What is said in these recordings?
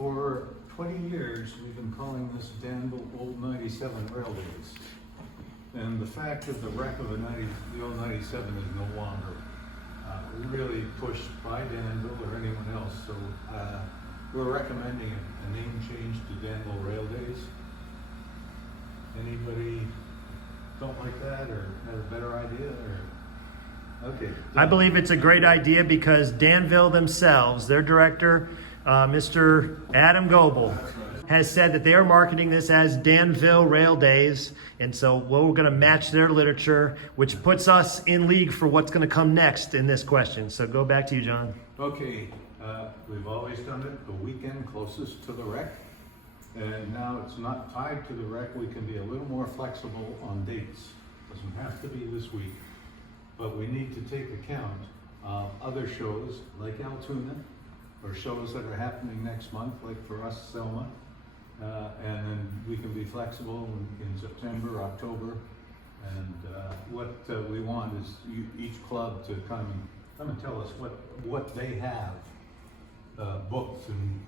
For 20 years, we've been calling this Danville Old 97 Rail Days. And the fact of the wreck of the old 97 is no longer really pushed by Danville or anyone else. So we're recommending a name change to Danville Rail Days. Anybody don't like that or have a better idea? Or okay. I believe it's a great idea because Danville themselves, their director, Mr. Adam Goebel, has said that they are marketing this as Danville Rail Days. And so we're going to match their literature, which puts us in league for what's going to come next in this question. So go back to you, John. Okay, we've always done it the weekend closest to the wreck. And now it's not tied to the wreck. We can be a little more flexible on dates. Doesn't have to be this week. But we need to take account of other shows like Altoona, or shows that are happening next month, like for us, Selma. And then we can be flexible in September, October. And what we want is each club to come and tell us what they have booked and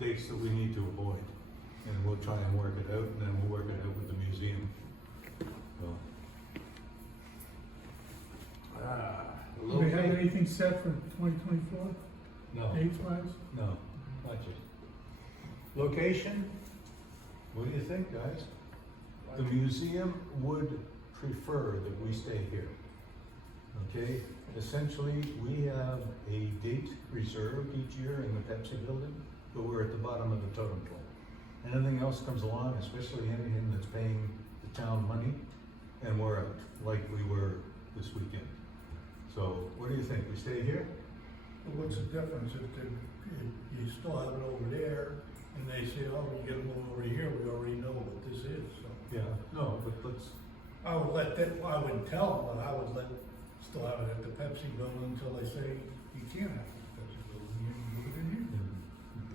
dates that we need to avoid. And we'll try and work it out, and then we'll work it out with the museum. Do we have anything set for 2024? No. Dates-wise? No, not yet. Location? What do you think, guys? The museum would prefer that we stay here. Okay? Essentially, we have a date reserved each year in the Pepsi Building, but we're at the bottom of the totem pole. Anything else comes along, especially anything that's paying the town money, and we're out, like we were this weekend. So, what do you think? We stay here? Well, what's the difference if you still have it over there and they say, oh, we get them over here, we already know what this is, so. Yeah, no, but let's, I would let that, I wouldn't tell them, but I would still have it at the Pepsi Building until they say you can't have it at the Pepsi Building, you can move it in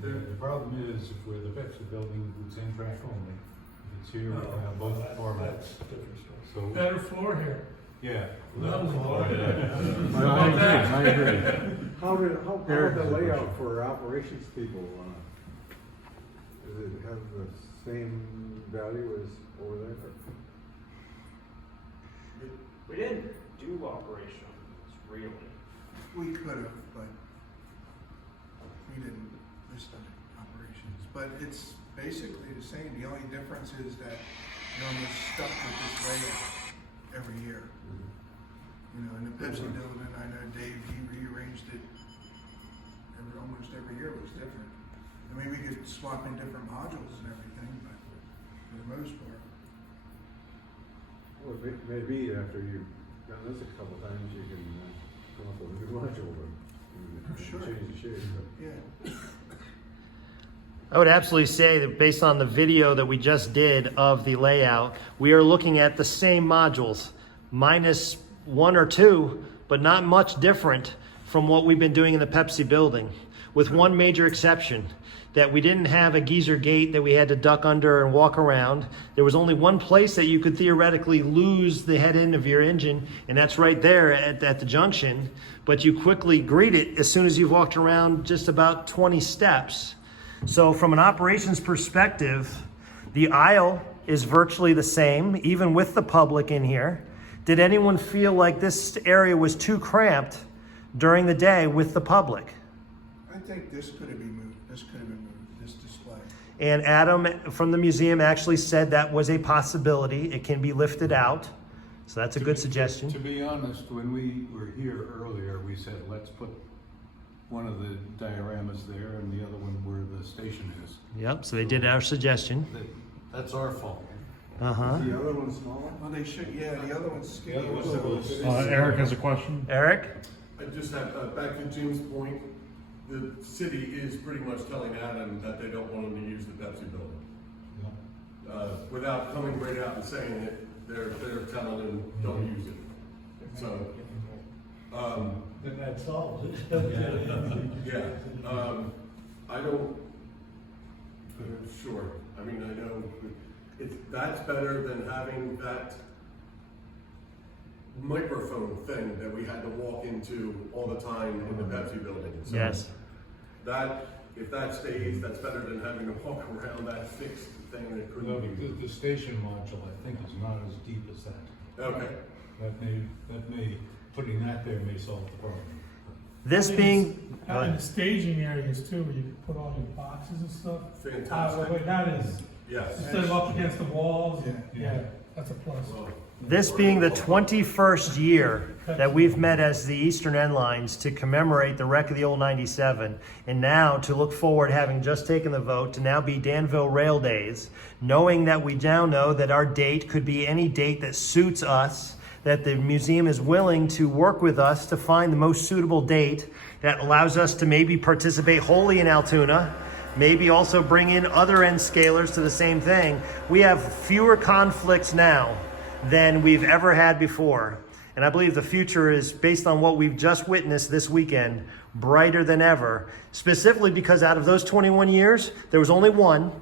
here. the problem is, if we're the Pepsi Building, it's Amtrak only. If it's here, we can have both formats. That's a different story. So, Better floor here. yeah. Lovely floor. I agree. How the layout for operations people, does it have the same value as over there? We didn't do operations, really. We could have, but we didn't this time, operations. But it's basically the same. The only difference is that you're almost stuck with this layout every year. You know, in the Pepsi Building, I know Dave, he rearranged it almost every year was different. I mean, we could swap in different modules and everything, but for the most part. Well, maybe after you've done this a couple times, you can come up with a new module and Sure. change the shape. Yeah. I would absolutely say that based on the video that we just did of the layout, we are looking at the same modules, minus one or two, but not much different from what we've been doing in the Pepsi Building, with one major exception, that we didn't have a geyser gate that we had to duck under and walk around. There was only one place that you could theoretically lose the head end of your engine, and that's right there at the junction, but you quickly greet it as soon as you've walked around just about 20 steps. So from an operations perspective, the aisle is virtually the same, even with the public in here. Did anyone feel like this area was too cramped during the day with the public? I think this could have been moved. This could have been moved, this display. And Adam from the museum actually said that was a possibility. It can be lifted out. So that's a good suggestion. To be honest, when we were here earlier, we said, let's put one of the dioramas there and the other one where the station is. Yep, so they did our suggestion. That's our fault. Uh-huh. The other one's smaller? Well, they should, yeah, the other one's The other skinny. one's Eric has a question. Eric? I just have, back to Jim's point, the city is pretty much telling Adam that they don't want him to use the Pepsi Building. Without coming right out and saying it, they're telling him, don't use it. So, Then that solves it. yeah, I don't, sure, I mean, I know, that's better than having that microphone thing that we had to walk into all the time in the Pepsi Building. So Yes. that if that stays, that's better than having to walk around that fixed thing that No, couldn't be. the station module, I think, is not as deep as that. Okay. That may, putting that there may solve the problem. This being, Having the staging areas too, where you can put all your boxes and stuff. Fantastic. That is, Yes. instead of up against the walls, Yeah. yeah, that's a plus. Well, this being the 21st year that we've met as the Eastern End Lines to commemorate the wreck of the old 97, and now to look forward, having just taken the vote, to now be Danville Rail Days, knowing that we now know that our date could be any date that suits us, that the museum is willing to work with us to find the most suitable date that allows us to maybe participate wholly in Altoona, maybe also bring in other end scalers to the same thing. We have fewer conflicts now than we've ever had before. And I believe the future is, based on what we've just witnessed this weekend, brighter than ever. Specifically because out of those 21 years, there was only one,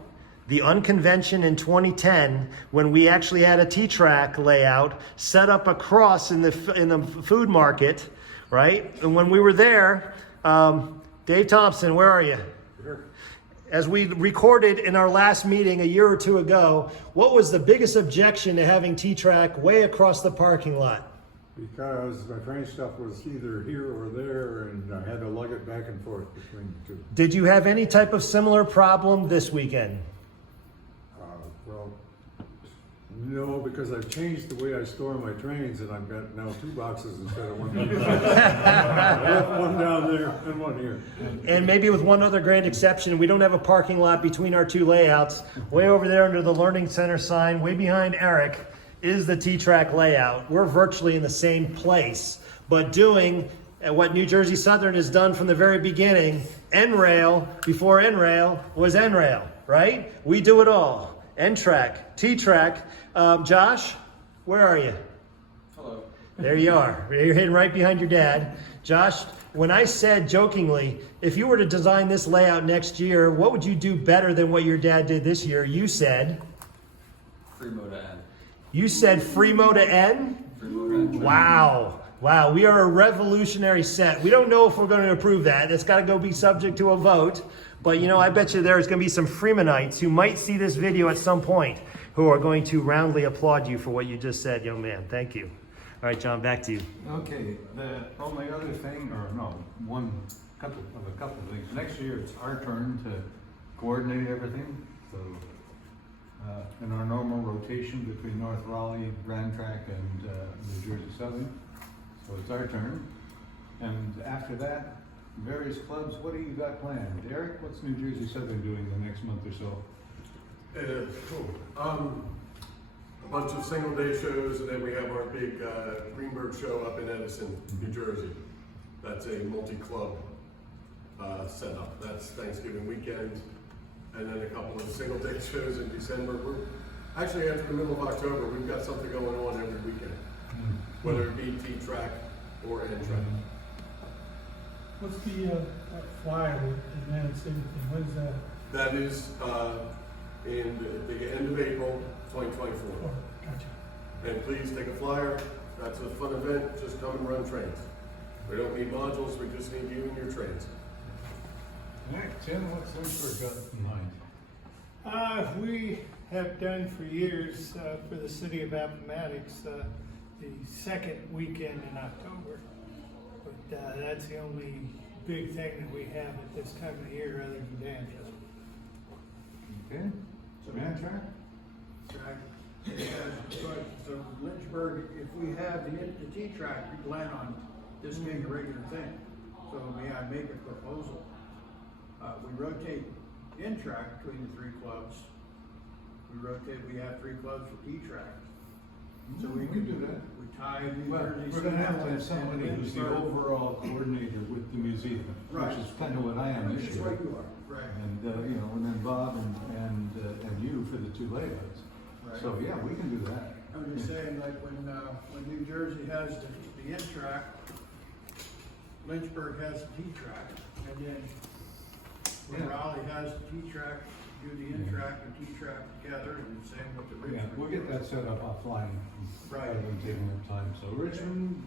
the Unconvention in 2010, when we actually had a T-track layout set up across in the food market, right? And when we were there, Dave Thompson, where are you? As we recorded in our last meeting a year or two ago, what was the biggest objection to having T-track way across the parking lot? Because my train stuff was either here or there, and I had to lug it back and forth between the two. Did you have any type of similar problem this weekend? Well, no, because I've changed the way I store my trains, and I've got now 2 boxes instead of one. I left one down there and one here. And maybe with one other grand exception, we don't have a parking lot between our two layouts. Way over there under the Learning Center sign, way behind Eric, is the T-track layout. We're virtually in the same place, but doing what New Jersey Southern has done from the very beginning. N-rail before N-rail was N-rail, right? We do it all. N-track, T-track. Josh, where are you? Hello. There you are. You're hidden right behind your dad. Josh, when I said jokingly, if you were to design this layout next year, what would you do better than what your dad did this year? You said? Free mode to end. You said Fremo to N? Free mode to end. Wow. Wow, we are a revolutionary set. We don't know if we're going to approve that. It's got to go be subject to a vote. But you know, I bet you there's going to be some Fremonites who might see this video at some point who are going to roundly applaud you for what you just said, young man. Thank you. All right, John, back to you. Okay, the only other thing, or no, a couple of things. Next year, it's our turn to coordinate everything. So, in our normal rotation between North Raleigh, Grand Track, and New Jersey Southern. So it's our turn. And after that, various clubs, what do you got planned? Eric, what's New Jersey Southern doing the next month or so? A bunch of single day shows, and then we have our big Greenberg show up in Edison, New Jersey. That's a multi-club setup. That's Thanksgiving weekend, and then a couple of single day shows in December. We're actually after the middle of October, we've got something going on every weekend, whether it be T-track or N-track. What's the flyer with the Atlantic City thing? What is that? That is in the end of April, 2024. Oh, gotcha. And please take a flyer. That's a fun event. Just come and run trains. We don't need modules. We just need you and your trains. All right, Tim, what's Lynchburg got in mind? We have done for years for the city of Appomattox the second weekend in October. But that's the only big thing that we have at this time of year other than Danville. Okay, Grand Track? So Lynchburg, if we have the T-track, we plan on this being a regular thing. So may I make a proposal? We rotate N-track between the 3 clubs. We have 3 clubs for T-track. So we can can do that. We tie New Well, Jersey. we're gonna have to have Southern somebody and who's the Lynchburg. overall coordinator with the museum, Right. which is kind of what I am Which this is year. what you are, right. And, and then Bob and you for the 2 layouts. Right. So, yeah, we can do that. I'm just saying, like, when New Jersey has the N-track, Lynchburg has the T-track, and then when Yeah. Raleigh has the T-track, do the N-track and T-track together, and same with the Yeah, Richmond. we'll get that set up offline Right. rather than taking up time. So Richmond,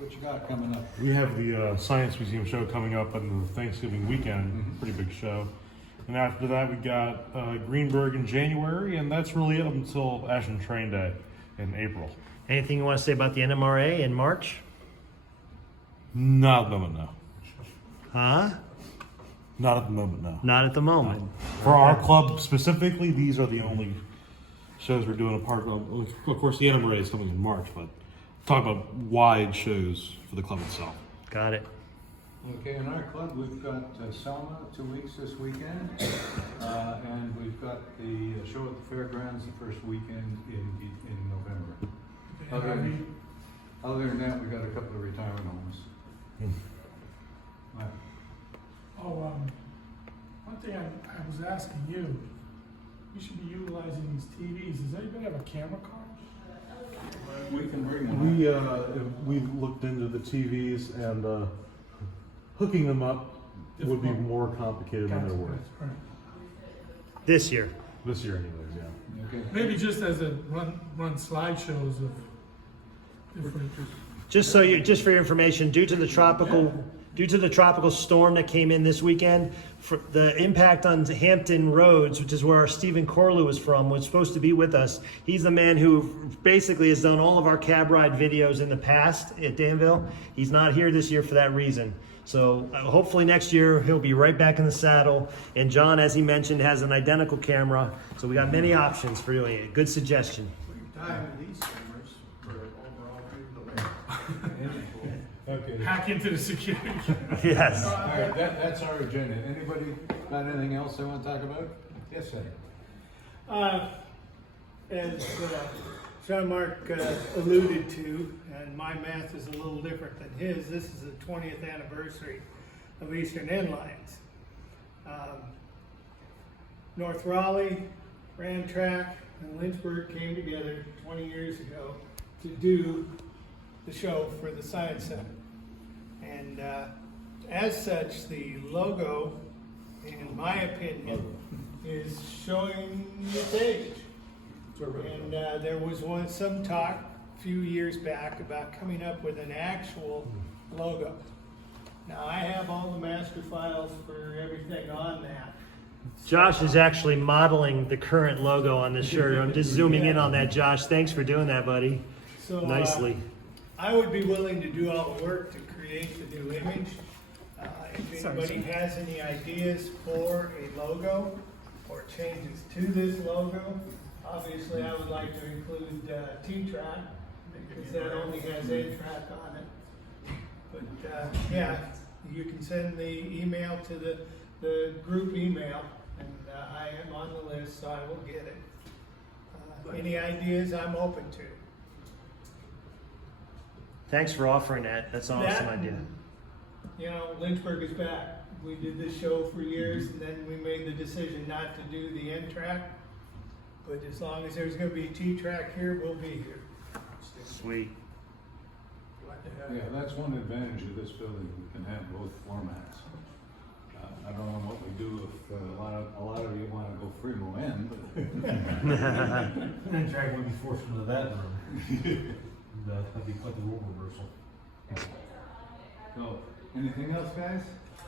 what you got coming up? We have the Science Museum show coming up on the Thanksgiving weekend, pretty big show. And after that, we got Greenberg in January, and that's really up until Ashland Train Day in April. Anything you want to say about the NMRA in March? Not at the moment, no. Huh? Not at the moment, no. Not at the moment. For our club specifically, these are the only shows we're doing. Apart from, of course, the NMRA is coming in March, but talk about wide shows for the club itself. Got it. Okay, in our club, we've got Selma 2 weeks this weekend, and we've got the show at the fairgrounds the first weekend in November. Other than that, we've got a couple of retirement homes. Right. Oh, one thing I was asking you, we should be utilizing these TVs. Does anybody have a camera card? We can bring one. We looked into the TVs, and hooking them up would be more complicated than they're worth. Right. This year. This year, anyways, yeah. Okay. Maybe just as a run slideshows of different. Just for your information, due to the tropical storm that came in this weekend, for the impact on Hampton Roads, which is where our Stephen Corlew is from, was supposed to be with us. He's the man who basically has done all of our cab ride videos in the past at Danville. He's not here this year for that reason. So hopefully next year he'll be right back in the saddle. And John, as he mentioned, has an identical camera. So we got many options for doing it. Good suggestion. We tie into these cameras for overall view. Okay. Hack into the security. Yes. All right, that's our agenda. Anybody got anything else they want to talk about? Yes, sir. As Jean-Marc alluded to, and my math is a little different than his, this is the 20th anniversary of Eastern End Lines. North Raleigh, Ramtrack, and Lynchburg came together 20 years ago to do the show for the Science Center. And as such, the logo, in my opinion, is showing its age. And there was some talk a few years back about coming up with an actual logo. Now, I have all the master files for everything on that. Josh is actually modeling the current logo on this shirt. I'm just zooming in on that, Josh. Thanks for doing that, buddy. So, Nicely. I would be willing to do all the work to create the new image. If anybody has any ideas for a logo or changes to this logo, obviously I would like to include T-Track, because that only has N-Track on it. But yeah, you can send the email to the group email, and I am on the list, so I will get it. Any ideas I'm open to. Thanks for offering that. That's an awesome idea. You know, Lynchburg is back. We did this show for years, and then we made the decision not to do the N-Track. But as long as there's going to be T-Track here, we'll be here. Sweet. Yeah, that's one advantage of this building. We can have both formats. I don't know what we do if a lot of you want to go Fremo in, but N-Track would be forced into that room. That'd be quite the role reversal. so, anything else, guys?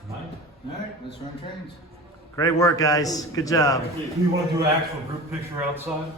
Right. All right, let's run trains. Great work, guys. Good job. Do you want to do an actual group picture outside?